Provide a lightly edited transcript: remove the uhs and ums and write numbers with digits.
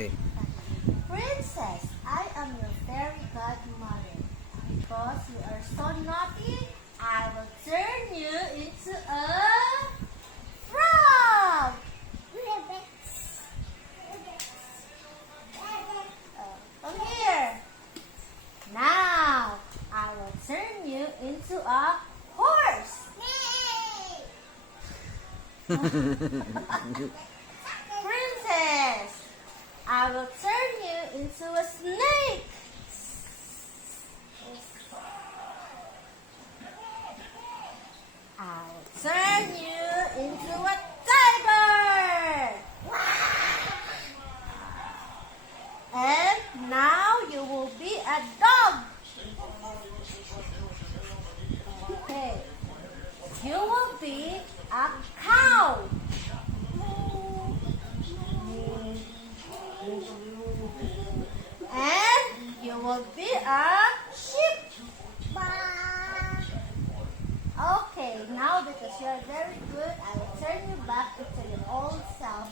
Okay. Princess, I am your fairy godmother. Because you are so naughty, I will turn you into a frog. Come here. Now, I will turn you into a horse. Princess, I will turn you into a snake. I will turn you into a tiger. And now you will be a dog. Okay. You will be a cow. And you will be a sheep. Okay, now because you are very good, I will turn you back into your old self.